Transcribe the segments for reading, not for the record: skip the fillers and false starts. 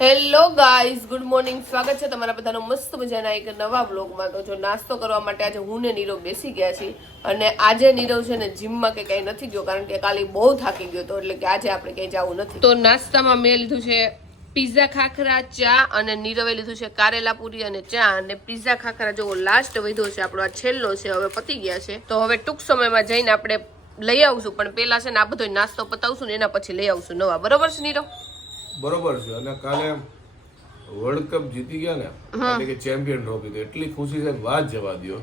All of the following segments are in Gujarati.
Hello guys, good morning. સ્વાગત છે તમારા બધાનો મસ્ત મજાના એક નવા બ્લોગમાં. તો જો નાસ્તો કરવા માટે આજે હું ને નીરવ બેસી ગયા છીએ. અને આજે નીરવ છે ને જીમમાં કે કઈ નથી ગયો, કારણ કે કાલે બહુ થાકી ગયો હતો, એટલે કે આજે આપણે કઈ જવું નથી. તો નાસ્તામાં મેં લીધું છે પીઝા ખાખરા, ચા, અને નીરવે લીધું છે કારેલા પૂરી અને ચા. અને પીઝા ખાખરા જો લાસ્ટ વધ્યો છે, આપણો આ છેલ્લો છે, હવે પતી ગયા છે. તો હવે ટૂંક સમયમાં જઈને આપણે લઈ આવશું, પણ પેલા છે ને આ બધો નાસ્તો પતાવશું ને એના પછી લઈ આવશું નવા. બરોબર છે નીરવ? બરોબર છે. અને કાલે વર્લ્ડ કપ જીતી ગયા ને, એટલે કે ચેમ્પિયન ટ્રોફી, તો એટલી ખુશી છે વાત જવા દો.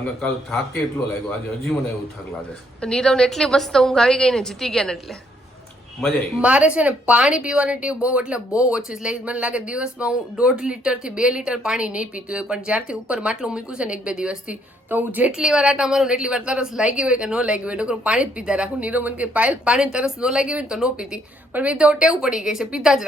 અને કાલ થાકે એટલો લાગ્યો, આજે હજી મને એવું થાક લાગે છે. નીરવને એટલી મસ્ત ઊંઘ આવી ગઈ ને જીતી ગયા ને, એટલે મજા આવી. મારે છે ને પાણી પીવાની ટેવ બહુ એટલે બહુ ઓછી છે. મને લાગે દિવસમાં હું 1.5 લીટર થી 2 લીટર પાણી નહીં પીતી હોય, પણ જ્યારથી ઉપર માટલું મૂક્યું છે ને 1-2 દિવસથી, તો હું જેટલી વાર આટા મારું ને એટલી વાર તરસ લાગી હોય કે ન લાગી હોય, નકર પાણી જ પીધા રાખું. નીરવ મને કે પાણી તરસ ન લાગી હોય ને તો ન પીતી, પણ મેં તો ટેવ પડી ગઈ છે, પીધા જ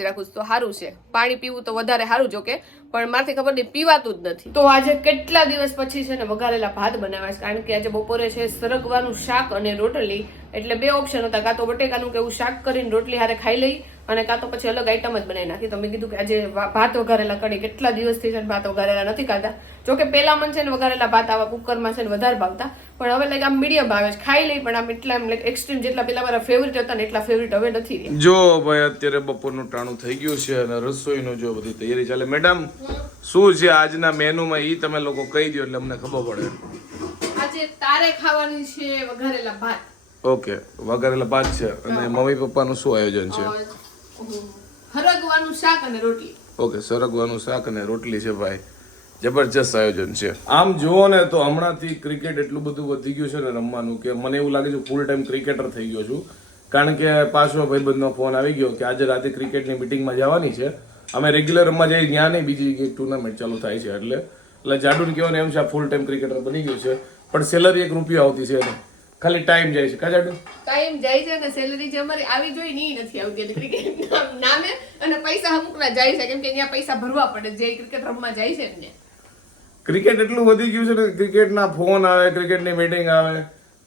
રાખું. તો સારું છે, પાણી પીવું તો વધારે સારું, જો કે પણ મારથી ખબર નહીં પીવાતું જ નથી. તો આજે કેટલા દિવસ પછી છે ને વઘારેલા ભાત બનાવ્યા છે, કારણ કે આજે બપોરે છે સરગવાનું શાક અને રોટલી. એટલે બે ઓપ્શન હતા, કાં તો બટેકાનું કે એવું શાક કરીને રોટલી હારે ખાઈ લઈ, અને કાં તો પછી અલગ આઈટમ જ બનાવી નાખી. તો મેં કીધું કે આજે ભાત વઘારેલા કરી, કેટલા દિવસથી છે ભાત વઘારેલા નથી ખાધા. જોકે પેલા મને છે ને વઘારેલા ભાત આવા કુકરમાં છે ને વધારે ભાવતા, પણ હવે લાઈક આમ મીડિયમ ભાવે છે, ખાઈ લઈ. પણ આમ એટલા લાઈક એક્સ્ટ્રીમ જેટલા પેલા મારા ફેવરિટ હતા ને એટલા ફેવરિટ હવે નથી રહ્યા. જો ભાઈ અત્યારે બપોરનું ટાણું થઈ ગયું છે અને રસોઈનું જો બધી તૈયારી ચાલે. મેડમ, શું છે આજના મેનુમાં ઈ તમે લોકો કહી દો એટલે અમને ખબર પડે. આજે તારે ખાવાની છે વઘારેલા ભાત. ઓકે, વઘારેલા ભાત છે. અને મમ્મી પપ્પાનું શું આયોજન છે? હરગવાનું શાક અને રોટલી. ઓકે, સરગવાનું શાક અને રોટલી છે ભાઈ. જબરજસ્ત આયોજન છે. આમ જુઓ ને તો હમણાંથી ક્રિકેટ એટલું બધું વધી ગયું છે ને રમવાનું, કે મને એવું લાગે છે ફૂલ ટાઈમ ક્રિકેટર થઈ ગયો છું. કારણ કે પાછો ભાઈબંધનો ફોન આવી ગયો કે આજે રાતે ક્રિકેટની મિટિંગમાં જવાની છે. અમે રેગ્યુલર રમવા જઈએ ત્યાં નહીં, બીજી જગ્યાએ ટુર્નામેન્ટ ચાલુ થાય છે. એટલે જાડુને કહેવાનું એમ છે, ફૂલ ટાઈમ ક્રિકેટર બની ગયું છે, પણ સેલરી 1 રૂપિયો આવતી છે એને, ખાલી ટાઈમ જાય છે. કા જાડુ? ટાઈમ જાય છે ને સેલરી જે અમારી આવી જોઈએ ને ઈ નથી આવતી ક્રિકેટ નામે, અને પૈસા અમુકના જાય છે, કેમ કે ત્યાં પૈસા ભરવા પડે જે ક્રિકેટ રમવા જાય છે ને. ક્રિકેટ એટલું વધી ગયું છે ને, ક્રિકેટના ફોન આવે, ક્રિકેટની મીટિંગ આવે,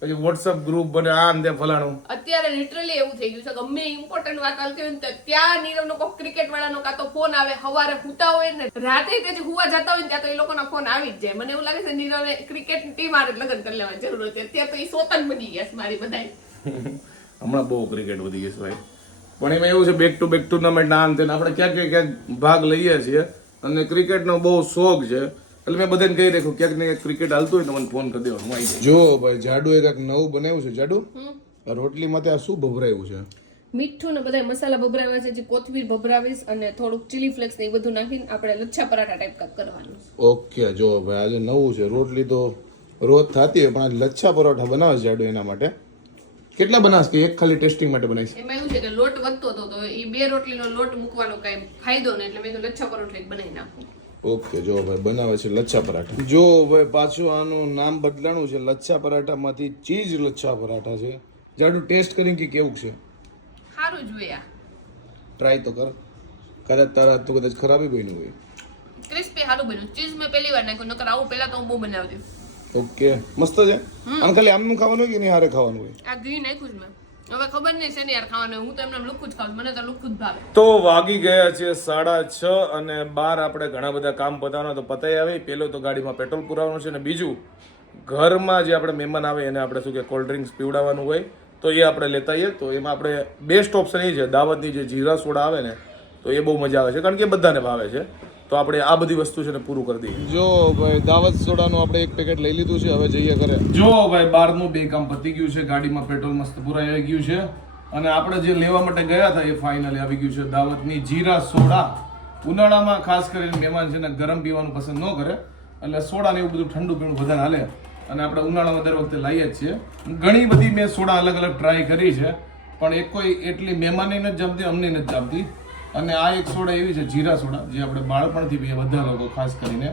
પછી વોટ્સઅપ ગ્રુપ બને, આમ તે ફલાણું. અત્યારે લિટરલી એવું થઈ ગયું છે, ગમે ઇમ્પોર્ટન્ટ વાત હાલતી હોય ને ત્યાં નીરવનો કોક ક્રિકેટ વાળાનો કાં તો ફોન આવે. સવારે હુતા હોય ને રાતે તે હુવા જતા હોય ને ત્યાં તો એ લોકોના ફોન આવી જ જાય. મને એવું લાગે છે નીરવને ક્રિકેટની ટીમ આરે લગ્ન કરી લેવાની જરૂર હતી. અત્યારે તો એ સોતન બની ગયા છે મારી બધાય. હમણાં બહુ ક્રિકેટ વધી ગઈ છે ભાઈ. પણ એમાં એવું છે, બેક ટુ બેક ટુર્નામેન્ટ આમ તેને આપણે ક્યાંક ભાગ લઈએ છીએ, અને ક્રિકેટનો બહુ શોખ છે. એટલે મેં બધાને કહી રાખ્યું ક્યાંક ને ક્યાંક ક્રિકેટ હાલતું હોય તો મને ફોન કરી દેવાનો. જો ભાઈ જાડુ એક નવું બનાવ્યું છે. જાડુ, રોટલી માટે આ શું ભભરાયું છે? મીઠું ને બધા મસાલા ભભરાવ્યા છે, જે કોથમીર ભભરાવીશ અને થોડુંક ચીલી ફ્લેક્સ ને એ બધું નાખીને આપણે લચ્છા પરાઠા ટાઈપ કાપ કરવાનું. ઓકે, જો ભાઈ આજે નવું છે. રોટલી તો રોજ થતી હોય, પણ આજે લચ્છા પરોઠા બનાવે છે જાડુ. એના માટે કેટલા બનાવશ કે એક ખાલી ટેસ્ટિંગ માટે બનાવીશ? એમાં એવું છે કે લોટ વધતો હતો, તો એ 2 રોટલીનો લોટ મૂકવાનો કઈ ફાયદો નહીં, એટલે મેં તો લચ્છા પરોઠા એક બનાવી નાખું. ઓકે, જો ભાઈ બનાવે છે લચ્છા પરાઠા. જો ભાઈ પાછું આનું નામ બદલાણું છે, લચ્છા પરાઠામાંથી ચીઝ લચ્છા પરાઠા છે. જાડુ ટેસ્ટ કરીને કે કેવું છે? સારું જોઈએ, ટ્રાય તો કર, કદાચ તારા તો કદાચ ખરાબી બન્યું હોય. ક્રિસ્પી સારું બન્યું. ચીઝ મેં પહેલી વાર નાખ્યું, નકર આવું પહેલા તો હું બહુ બનાવતી. ઓકે, મસ્ત છે. અને ખાલી આમનું ખાવાનું હોય કે નહીં હારે ખાવાનું હોય? આ ઘી નાખ્યું છે મેં. હવે ખબર નહીં છે ને યાર ખાવાનું, હું તો એમને લુખું જ ખાઉં, મને તો લુખું જ ભાવે. તો વાગી ગયા છે 6:30 અને બહાર આપણે ઘણા બધા કામ પતાવવાના તો પતાઈ આવે. પેલો તો ગાડીમાં પેટ્રોલ પુરાવવાનું છે, અને બીજું ઘરમાં જે આપણે મહેમાન આવે એને આપણે શું કે કોલ્ડ ડ્રિંક્સ પીવડાવવાનું હોય, તો એ આપણે લેતા આવીએ. તો એમાં આપણે બેસ્ટ ઓપ્શન એ છે દાવતની જે જીરા સોડા આવે ને, તો એ બહુ મજા આવે છે, કારણ કે બધાને ભાવે છે. તો આપણે આ બધી વસ્તુ છે ને પૂરું કરી દઈએ. જો ભાઈ દાવત સોડાનું આપણે એક પેકેટ લઈ લીધું છે, હવે જઈએ ઘરે. જો ભાઈ બહારનું બે કામ પતી ગયું છે, ગાડીમાં પેટ્રોલ મસ્ત પુરાઈ આવી ગયું છે, અને આપણે જે લેવા માટે ગયા હતા એ ફાઇનલી આવી ગયું છે દાવતની જીરા સોડા. ઉનાળામાં ખાસ કરીને મહેમાન છે ને ગરમ પીવાનું પસંદ ન કરે, એટલે સોડા ને એવું બધું ઠંડુ પીણું વધારે હાલે, અને આપણે ઉનાળામાં દર વખતે લાવીએ જ છીએ. ઘણી બધી મેં સોડા અલગ અલગ ટ્રાય કરી છે, પણ એક કોઈ એટલી મહેમાનને નથી જમતી, અમને નથી જમતી. અને આ એક સોડા એવી છે જીરા સોડા, જે આપણે બાળપણથી પીએ બધા લોકો ખાસ કરીને.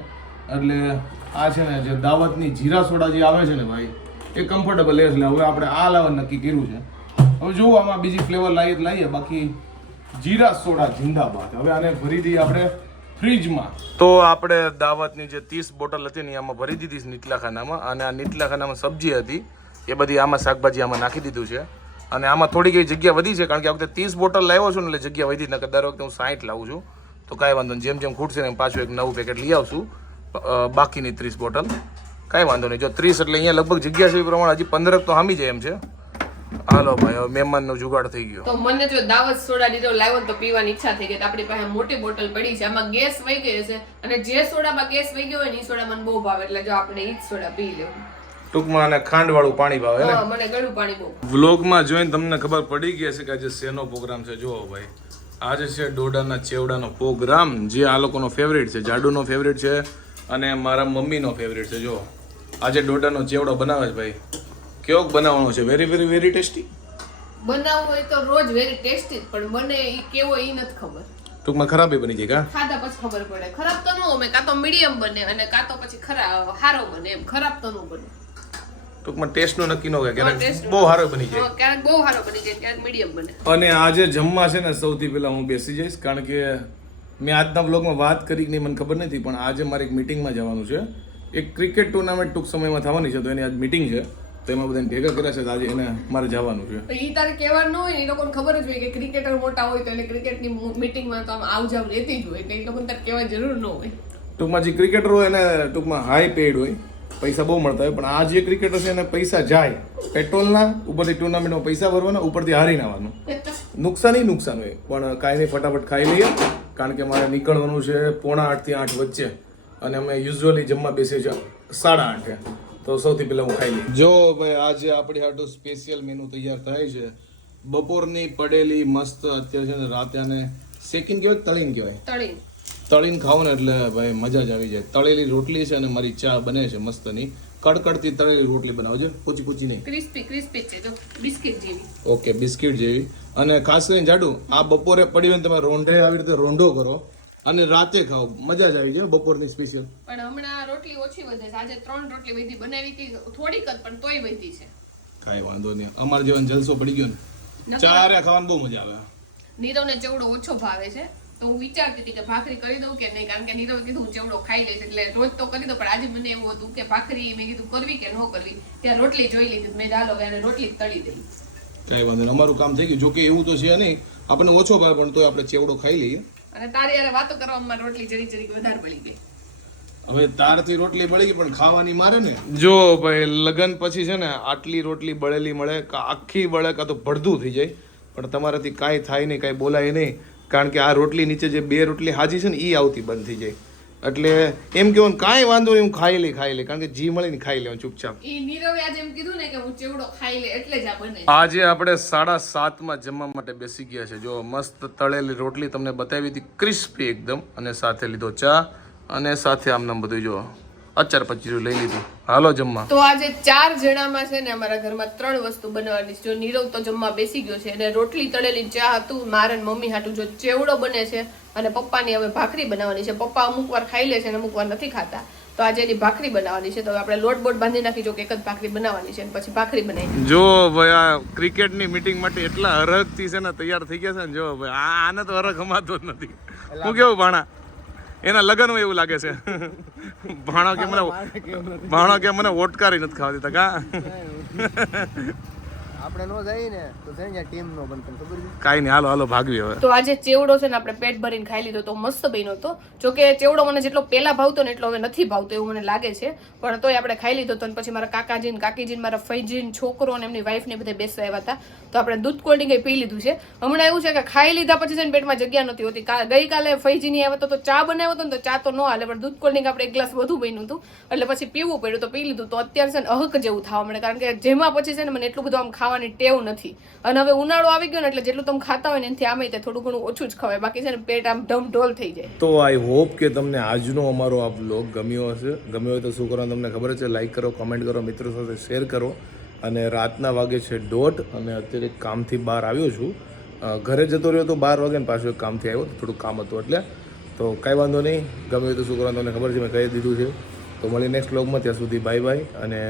એટલે આ છે ને જે દાવતની જીરા સોડા જે આવે છે ને ભાઈ, એ કમ્ફર્ટેબલ છે. એટલે હવે આપણે આ લાવવાનું નક્કી કર્યું છે. હવે જો આમાં બીજી ફ્લેવર લાવીએ, બાકી જીરા સોડા જિંદાબાદ. હવે આને ભરી દઈએ આપણે ફ્રીજમાં. તો આપણે દાવતની જે 30 બોટલ હતી ને આમાં ભરી દીધી નીચલા ખાનામાં, અને આ નીચલા ખાનામાં સબ્જી હતી એ બધી આમાં શાકભાજી આમાં નાખી દીધું છે. અને આમાં થોડીક એવી જગ્યા વધી છે કારણ કે આ વખતે 30 બોટલ લાવ્યો છું ને એટલે જગ્યા વધી નકર દર વખતે હું 60 લાવું છું. તો કાંઈ વાંધો નહીં, જેમ જેમ ખૂટશે ને પાછું એક નવું પેકેટ લઈ આવશું બાકીની 30 બોટલ. કાંઈ વાંધો નહીં, જો 30 એટલે અહીંયા લગભગ જગ્યા છે એ પ્રમાણે હજી 15 તો હામી જાય એમ છે. હાલો ભાઈ, હવે મહેમાનનો જુગાડ થઈ ગયો. તો મને જો દાવત સોડા દીધો લાવ્યો તો પીવાની ઈચ્છા થઈ ગઈ. તો આપણી પાસે મોટી બોટલ પડી છે, આમાં ગેસ વહી ગઈ છે અને જે સોડામાં ગેસ વહી ગયો હોય ને એ સોડા મને બહુ ભાવે, એટલે જો આપણે ઈ જ સોડા પી લેવું. ટૂંકમાં આને ખાંડવાળું પાણી ભાવે ને? હા, મને ગળું પાણી બહુ. વ્લોગમાં જોઈને તમને ખબર પડી ગઈ હશે કે આજે શેનો પ્રોગ્રામ છે. જુઓ ભાઈ, આજે છે ડોડાના ચેવડાનો પ્રોગ્રામ, જે આ લોકોનો ફેવરેટ છે, જાડુનો ફેવરેટ છે અને મારા મમ્મીનો ફેવરેટ છે. જો આજે ડોડાનો ચેવડો બનાવે છે ભાઈ. કેવો બનાવવાનો છે? Very very very tasty. બનાવવું હોય તો રોજ વેરી ટેસ્ટી, પણ બને ઈ કેવો ઈ નથી ખબર. ટૂંકમાં ખરાબ બની જાય કા? ખાધા પછી ખબર પડે. ખરાબ તો ન હોય, કાં તો મીડિયમ બને અને કાં તો પછી હારો બને. એમ ખરાબ તો ન બને. ટૂંકમાં ટેસ્ટનું નક્કી ન હોય, ક્યારેક બહુ સારો બની જાય, ક્યારેક બહુ સારો બની જાય, ક્યારેક મીડિયમ બને. અને આજે જમવા છે ને સૌથી પહેલા હું બેસી જઈશ, કારણ કે મેં આજના વ્લોગમાં વાત કરી કે નહીં મને ખબર નથી, પણ આજે મારે એક મિટિંગમાં જવાનું છે. એક ક્રિકેટ ટુર્નામેન્ટ ટૂંક સમયમાં થવાની છે, તો એની આજ મિટિંગ છે. તો એમાં બધાને ભેગા કર્યા છે, તો આજે એને મારે જવાનું છે. ઈ તારે કહેવાનું ન હોય ને, એ લોકોને ખબર જ હોય કે ક્રિકેટર મોટા હોય તો એને ક્રિકેટની મિટિંગમાં તો આમ આવજાવ રહેતી જ હોય, એટલે એ લોકોને તારે કહેવાની જરૂર ન હોય. ટૂંકમાં જે ક્રિકેટર હોય એને ટૂંકમાં હાઈ પેડ હોય, પૈસા બહુ મળતા હોય, પણ આ જે ક્રિકેટર છે એને પૈસા જાય પેટ્રોલના, ઉપરથી ટુર્નામેન્ટમાં પૈસા ભરવાના, ઉપરથી હારીને આવવાનું. નુકસાન હોય, પણ કાંઈ નહીં, ફટાફટ ખાઈ લઈએ, કારણ કે મારે નીકળવાનું છે 7:45 થી 8 વચ્ચે, અને અમે યુઝ્યુઅલી જમવા બેસીએ છીએ 8:30. તો સૌથી પહેલા હું ખાઈ લઈએ. જો ભાઈ, આજે આપણી હાટુ સ્પેશિયલ મેનુ તૈયાર થાય છે. બપોરની પડેલી મસ્ત અત્યારે છે ને રાતે આને શેકીને કહેવાય, તળીને કહેવાય, તળીને ખાવ ને એટલે ભાઈ મજા જ આવી જાય. તળેલી રોટલી છે અને મારી ચા બને છે મસ્તની, કડકડતી તળેલી રોટલી બનાવજો, પૂચી પૂચી નહીં, ક્રિસ્પી છે, જો બિસ્કિટ જેવી. ઓકે, બિસ્કિટ જેવી. અને ખાસ કરીને જાડુ, આ બપોરે પડી હોય ને તમે રોંઢે આવી રીતે રોંઢો કરો અને રાતે ખાઓ, મજા જ આવી જાય બપોરની સ્પેશિયલ. પણ હમણાં રોટલી ઓછી વધે છે, આજે 3 રોટલી વધી બનાવી હતી, થોડીક જ પણ તોય વધી છે. કાંઈ વાંધો નહીં, અમાર જેવાનો જલસો પડી ગયો ને, ચારે ખાવાની બહુ મજા આવે. નીરવને ચેવડો ઓછો ભાવે છે, તો હું વિચારતી હતી કે ભાખરી કરી દઉં કે નહીં, કારણ કે નીરવે કીધું હું ચેવડો ખાઈ લઈશ, એટલે રોજ તો કરી દઉં, પણ આજે મને એવું હતું કે ભાખરી મેં કીધું કરવી કે ન કરવી, ત્યાં રોટલી જોઈ લીધી, મેં ચાલો એને રોટલી તળી દઈ. કાંઈ વાંધો નહીં, અમારું કામ થઈ ગયું. જોકે એવું તો છે નહીં, આપણને ઓછો ભાવે, પણ તોય આપણે ચેવડો ખાઈ લઈએ. અને તારી યારે વાતો કરવામાં રોટલી જરી વધારે બળી ગઈ. હવે તારથી રોટલી બળી ગઈ, પણ ખાવાની મારે ને. જો ભાઈ, લગન પછી છે ને આટલી રોટલી બળેલી મળે, આખી બળે કાં તો ભડધું થઈ જાય, પણ તમારાથી કાંઈ થાય નહીં, કાંઈ બોલાય નહીં, કારણ કે આ રોટલી નીચે જે 2 રોટલી હાજી છે ને એ આવતી બંધ થઈ જાય. એટલે એમ કહેવાનું કાંઈ વાંધો નહીં, હું ખાઈ લઈ, કારણ કે જી મળી ને ખાઈ લેવાનું ચૂપચાપ. ઈ નીરવે આજે એમ કીધું ને કે હું ચેવડો ખાઈ લે, એટલે જ આ બને. આજે આપણે 7:30 જમવા માટે બેસી ગયા છે. જો મસ્ત તળેલી રોટલી તમને બતાવી હતી, ક્રિસ્પી એકદમ, અને સાથે લીધો ચા, અને સાથે આમ બધું જો અચાર પચીરું લઈ લીધું. હાલો જમવા. તો આજે 4 જણામાં છે ને અમારા ઘરમાં 3 વસ્તુ બનાવવાની છે. જો નીરવ તો જમવા બેસી ગયો છે, અને રોટલી તળેલી ચા હતું, મારે મમ્મી હાટું જો ચેવડો બને છે, અને પપ્પાની હવે ભાખરી બનાવવાની છે. પપ્પા અમુક વાર ખાઈ લે છે અને અમુક વાર નથી ખાતા, તો આજે એની ભાખરી બનાવવાની છે. તો આપણે લોટ બોટ બાંધી નાખી, જો કે એક જ ભાખરી બનાવવાની છે, પછી ભાખરી બનાવી. જો ભાઈ, આ ક્રિકેટની મીટિંગ માટે એટલા હરખથી છે ને તૈયાર થઈ ગયા છે ને. જો ભાઈ, આને તો હરખ અમાતો જ નથી. શું કેવું ભાણા? એના લગન હોય એવું લાગે છે. ભાણો કે મને ઓટકારી નથી ખાવા દેતા કા? આપણે નો જઈએ ને તો જઈને ટીમ નો બનતો ખબર છે. કાઈ નહીં, હાલો ભાગવી હવે. તો આજે ચેવડો છે ને આપણે પેટ ભરીને ખાઈ લીધો, તો મસ્ત બન્યો હતો. જો કે ચેવડો મને જેટલો પહેલા ભાવતો ને એટલો હવે નથી ભાવતો એવું મને લાગે છે, પણ તોય આપણે ખાઈ લીધો હતો. અને પછી મારા કાકાજી ને કાકીજી ને મારા ફઈજી ને છોકરો અને એમની વાઈફ ને બધા બેસવા આવ્યા હતા, તો આપણે દૂધ કોલ્ડ ડ્રિંક પી લીધું છે. હમણાં એવું છે કે ખાઈ લીધા પછી છે ને પેટમાં જગ્યા નથી હોતી. ગઈકાલે ફઈજી ની આવ્યો તો ચા બનાવ્યો હતો ને, તો ચા તો ન હાલે, પણ દૂધ કોલ્ડ ડ્રિંક આપણે 1 ગ્લાસ વધુ બન્યું હતું, એટલે પછી પીવું પડ્યું, તો પી લીધું. તો અત્યારે છે ને અહક જેવું થવા મળે, કારણ કે જેમાં પછી છે ને મને એટલું બધું આમ ખાવાની ટેવ નથી. અને હવે ઉનાળો આવી ગયો ને, એટલે જેટલું તમે ખાતા હોય ને એનાથી આમે થોડું ઘણું ઓછું જ ખવાય, બાકી છે ને પેટ આમ ઢમઢોલ થઈ જાય. તો આઈ હોપ કે તમને આજનો અમારો આ બ્લોગ ગમ્યો હશે. ગમ્યો હોય તો શું કરવાનું તમને ખબર છે, લાઈક કરો, કમેન્ટ કરો, મિત્રો સાથે શેર કરો. અને રાતના વાગે છે 1:30, અને અત્યારે કામથી બહાર આવ્યો છું. ઘરે જતો રહ્યો તો 12 વાગે, ને પાછું એક કામથી આવ્યો, થોડું કામ હતું એટલે. તો કાંઈ વાંધો નહીં, ગમ્યું હોય તો શું કરવાનું તમને ખબર છે, મેં કહી દીધું છે. તો મળી નેક્સ્ટ બ્લોગમાં, ત્યાં સુધી બાય બાય. અને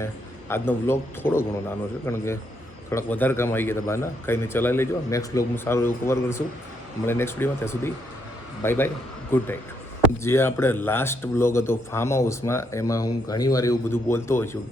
આજનો બ્લોગ થોડો ઘણો નાનો છે, કારણ કે થોડાક વધારે કામ આવી ગયા હતા બહારના. કંઈ નહીં, ચલાવી લેજો. નેક્સ્ટ બ્લોગમાં સારું એવું કવર કરશું. મળે નેક્સ્ટ વિડીયોમાં, ત્યાં સુધી બાય બાય, ગુડ નાઇટ. જે આપણે લાસ્ટ બ્લોગ હતો ફાર્મ હાઉસમાં, એમાં હું ઘણીવાર એવું બધું બોલતો હોઉં છું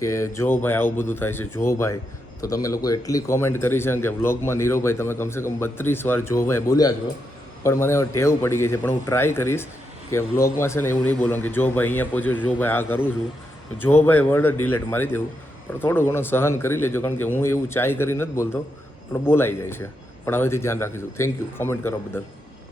કે જો ભાઈ આવું બધું થાય છે, જો ભાઈ, તો તમે લોકો એટલી કોમેન્ટ કરી છે કે વ્લોગમાં નીરવભાઈ તમે કમસે કમ 32 વાર જો ભાઈ બોલ્યા છો, પણ મને હવે ટેવ પડી ગઈ છે. પણ હું ટ્રાય કરીશ કે વ્લોગમાં છે ને એવું નહીં બોલું કે જો ભાઈ અહીંયા પહોંચ્યો, જો ભાઈ આ કરું છું, જો ભાઈ વર્ડ ડિલેટ મારી દેવું. પણ થોડું ઘણું સહન કરી લેજો, કારણ કે હું એવું ચાય કરી નથી બોલતો, પણ બોલાઈ જાય છે. પણ હવેથી ધ્યાન રાખીશું. થેન્ક યુ કોમેન્ટ કરવા બદલ.